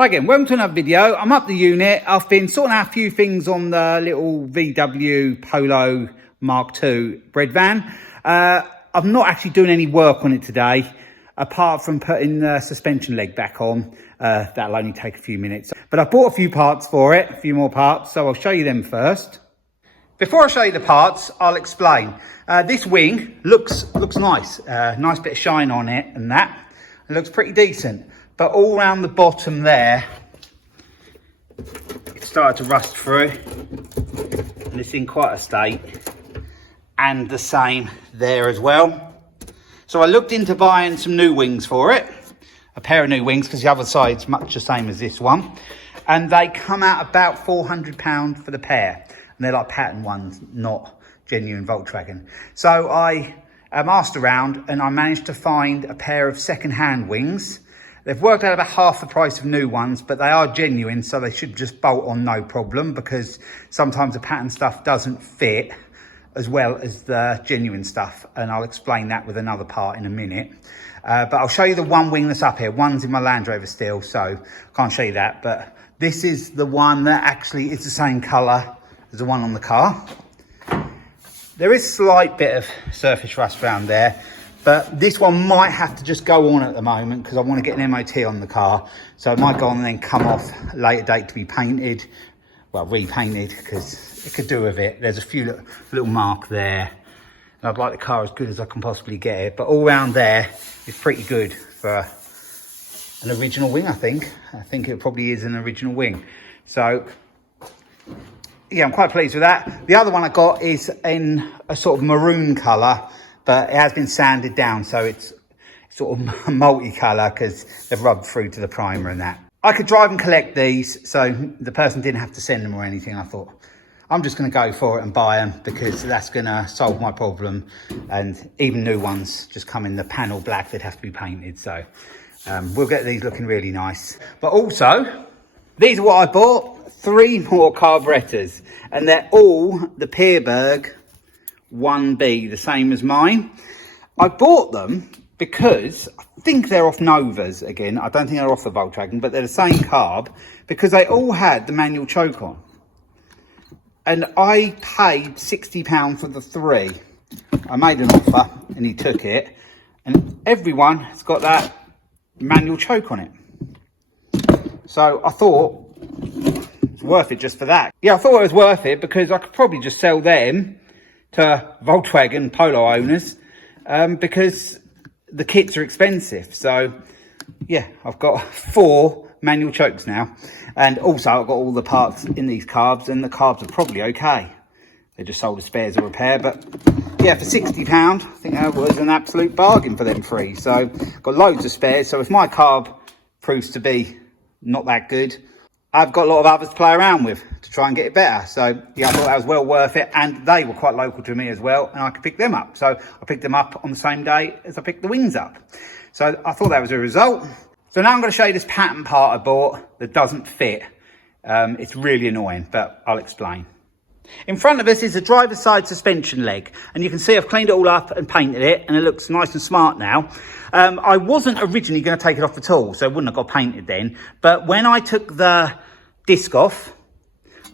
Hi again, welcome to another video. I'm up the unit. I've been sorting out a few things on the little VW Polo MK2 Breadvan. I'm not actually doing any work on it today, apart from putting the suspension leg back on. That'll only take a few minutes. But I bought a few parts for it, a few more parts, so I'll show you them first. Before I show you the parts, I'll explain. This wing looks nice. Nice bit of shine on it and that. It looks pretty decent. But all around the bottom there, it started to rust through. And it's in quite a state. And the same there as well. So I looked into buying some new wings for it. A pair of new wings, because the other side's much the same as this one. And they come out about £400 for the pair. And they're like pattern ones, not genuine Volkswagen. So I asked around and I managed to find a pair of second-hand wings. They've worked out about half the price of new ones, but they are genuine, so they should just bolt on no problem, because sometimes the pattern stuff doesn't fit as well as the genuine stuff. And I'll explain that with another part in a minute. But I'll show you the one wing that's up here. One's in my Land Rover still, so I can't show you that. But this is the one that actually is the same colour as the one on the car. There is a slight bit of surface rust around there, but this one might have to just go on at the moment because I want to get an MOT on the car. So it might go on and then come off a later date to be painted. Well, repainted, because it could do with it. There's a few little mark there. And I'd like the car as good as I can possibly get it. But all around there is pretty good for an original wing, I think. I think it probably is an original wing. So yeah, I'm quite pleased with that. The other one I got is in a sort of maroon colour, but it has been sanded down, so it's sort of multicolour because they've rubbed through to the primer and that. I could drive and collect these, so the person didn't have to send them or anything. I thought, I'm just going to go for it and buy them because that's going to solve my problem. And even new ones just come in the panel black, they'd have to be painted. So we'll get these looking really nice. But also, these are what I bought. 3 more carburetors, and they're all the Pierberg 1B, the same as mine. I bought them because I think they're off Novas again. I don't think they're off the Volkswagen, but they're the same carb because they all had the manual choke on. And I paid £60 for the 3. I made an offer and he took it, and everyone has got that manual choke on it. So I thought, worth it just for that. Yeah, I thought it was worth it because I could probably just sell them to Volkswagen Polo owners because the kits are expensive. So yeah, I've got 4 manual chokes now, and also I've got all the parts in these carbs, and the carbs are probably okay. They just sold as spares or repair, but yeah, for £60 I think that was an absolute bargain for them 3. So got loads of spares, so if my carb proves to be not that good, I've got a lot of others to play around with to try and get it better. So yeah, I thought that was well worth it. And they were quite local to me as well, and I could pick them up. So I picked them up on the same day as I picked the wings up. So I thought that was a result. So now I'm going to show you this pattern part I bought that doesn't fit. It's really annoying, but I'll explain. In front of us is a driver's side suspension leg, and you can see I've cleaned it all up and painted it, and it looks nice and smart now. I wasn't originally going to take it off at all, so it wouldn't have got painted then. But when I took the disc off,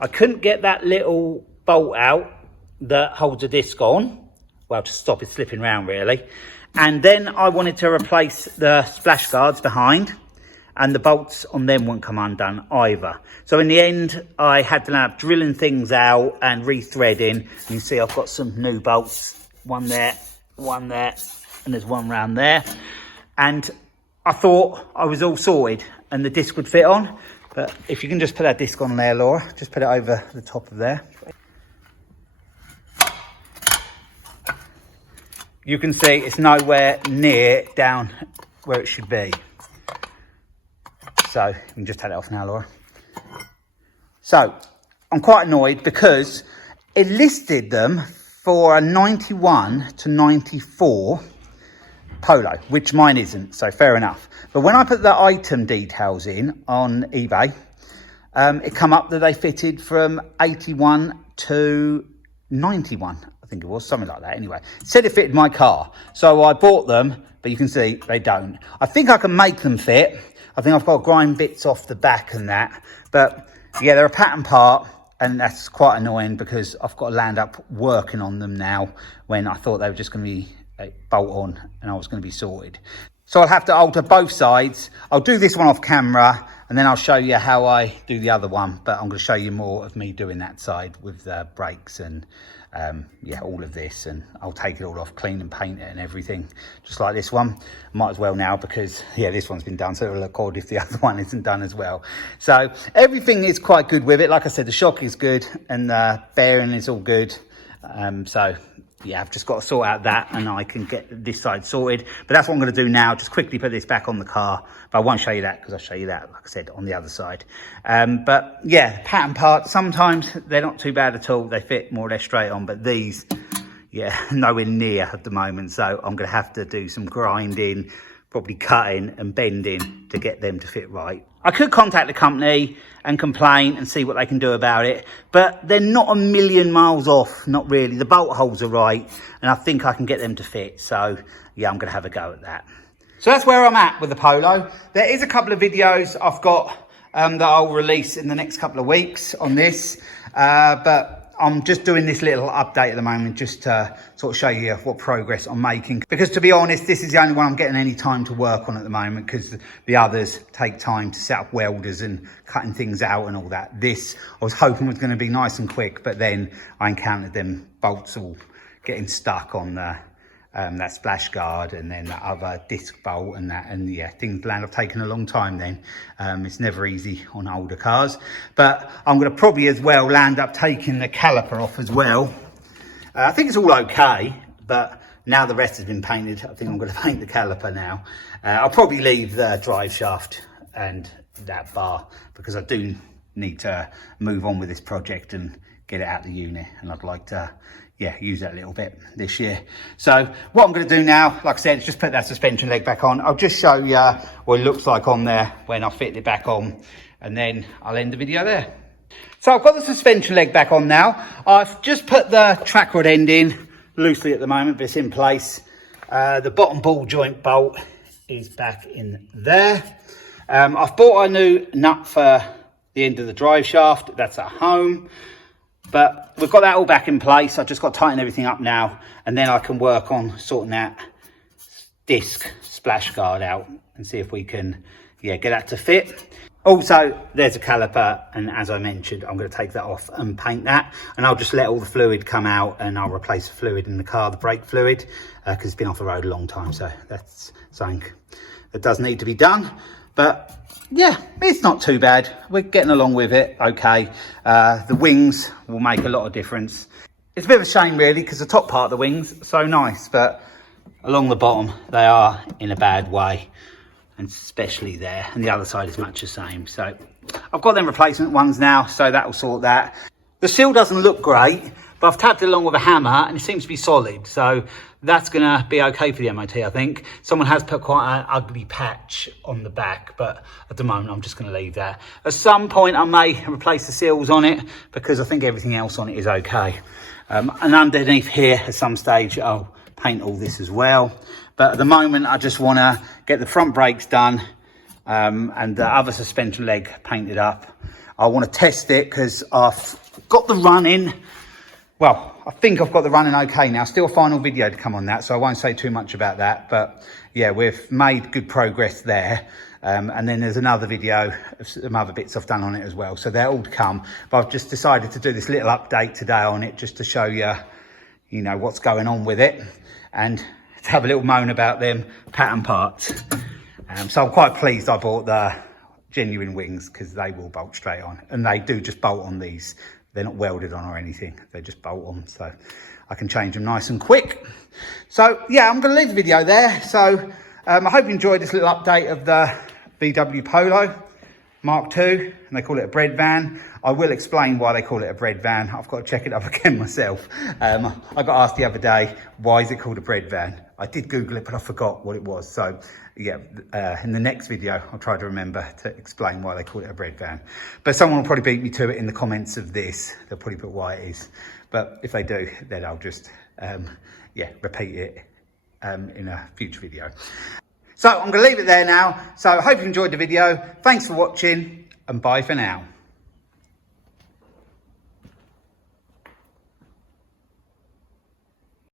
I couldn't get that little bolt out that holds the disc on, well, to stop it slipping around really. And then I wanted to replace the splash guards behind, and the bolts on them wouldn't come undone either. So in the end, I had to end up drilling things out and rethreading. You can see I've got some new bolts, one there, and there's one round there. And I thought I was all sorted and the disc would fit on. But if you can just put that disc on there, Laura, just put it over the top of there. You can see it's nowhere near down where it should be. So you can just take it off now, Laura. So I'm quite annoyed because it listed them for a 91 to 94 Polo, which mine isn't, so fair enough. But when I put the item details in on eBay, it come up that they fitted from 81 to 91, I think it was, something like that. Anyway, it said it fitted my car, so I bought them, but you can see they don't. I think I can make them fit. I think I've got to grind bits off the back and that. But yeah, they're a pattern part, and that's quite annoying because I've got to land up working on them now when I thought they were just going to be bolt on and I was going to be sorted. So I'll have to alter both sides. I'll do this one off camera and then I'll show you how I do the other one. But I'm going to show you more of me doing that side with the brakes and yeah, all of this. And I'll take it all off, clean and paint it and everything, just like this one. Might as well now because, yeah, this one's been done. So it'll look odd if the other one isn't done as well. So everything is quite good with it. Like I said, the shock is good and the bearing is all good. So yeah, I've just got to sort out that and I can get this side sorted. But that's what I'm going to do now, just quickly put this back on the car. But I won't show you that because I'll show you that, like I said, on the other side. But yeah, pattern parts, sometimes they're not too bad at all. They fit more or less straight on, but these, yeah, nowhere near at the moment. So I'm going to have to do some grinding, probably cutting and bending to get them to fit right. I could contact the company and complain and see what they can do about it, but they're not a million miles off, not really. The bolt holes are right, and I think I can get them to fit. So yeah, I'm gonna have a go at that. So that's where I'm at with the Polo. There is a couple of videos I've got that I'll release in the next couple of weeks on this, but I'm just doing this little update at the moment just to sort of show you what progress I'm making. Because to be honest, this is the only one I'm getting any time to work on at the moment because the others take time to set up welders and cutting things out and all that. This, I was hoping was going to be nice and quick, but then I encountered them bolts all getting stuck on that splash guard and then the other disc bolt and that, and yeah, things land up taking a long time then. It's never easy on older cars, but I'm going to probably as well land up taking the caliper off as well. I think it's all okay, but now the rest has been painted, I think I'm going to paint the caliper now. I'll probably leave the drive shaft and that bar because I do need to move on with this project and get it out the unit, and I'd like to, yeah, use that a little bit this year. So what I'm going to do now, like I said, is just put that suspension leg back on. I'll just show you what it looks like on there when I fit it back on, and then I'll end the video there. So I've got the suspension leg back on now. I've just put the track rod end in loosely at the moment, but it's in place. The bottom ball joint bolt is back in there. I've bought a new nut for the end of the drive shaft. That's at home. But we've got that all back in place. I've just got to tighten everything up now, and then I can work on sorting that disc splash guard out and see if we can, yeah, get that to fit. Also, there's a caliper, and as I mentioned, I'm going to take that off and paint that, and I'll just let all the fluid come out, and I'll replace the fluid in the car, the brake fluid, because it's been off the road a long time, so that's something that does need to be done. But yeah, it's not too bad. We're getting along with it, okay. The wings will make a lot of difference. It's a bit of a shame really, because the top part of the wings are so nice, but along the bottom they are in a bad way, and especially there, and the other side is much the same. So I've got them replacement ones now, so that will sort that. The seal doesn't look great, but I've tapped it along with a hammer and it seems to be solid, so that's gonna be okay for the MOT, I think. Someone has put quite an ugly patch on the back, but at the moment I'm just gonna leave that. At some point I may replace the seals on it because I think everything else on it is okay. And underneath here at some stage I'll paint all this as well. But at the moment I just wanna get the front brakes done and the other suspension leg painted up. I wanna test it because I've got the running. Well, I think I've got the running okay now. Still a final video to come on that, so I won't say too much about that. But yeah, we've made good progress there. And then there's another video of some other bits I've done on it as well. So they're all to come. But I've just decided to do this little update today on it just to show you, you know, what's going on with it. And to have a little moan about them pattern parts. So I'm quite pleased I bought the genuine wings because they will bolt straight on. And they do just bolt on these. They're not welded on or anything. They just bolt on, so I can change them nice and quick. So yeah, I'm going to leave the video there. So I hope you enjoyed this little update of the VW Polo Mark II, and they call it a Breadvan. I will explain why they call it a Breadvan. I've got to check it up again myself. I got asked the other day, why is it called a Breadvan? I did Google it, but I forgot what it was. So yeah, in the next video, I'll try to remember to explain why they call it a Breadvan. But someone will probably beat me to it in the comments of this. They'll probably put why it is. But if they do, then I'll just, yeah, repeat it in a future video. So I'm going to leave it there now. So I hope you enjoyed the video. Thanks for watching and bye for now.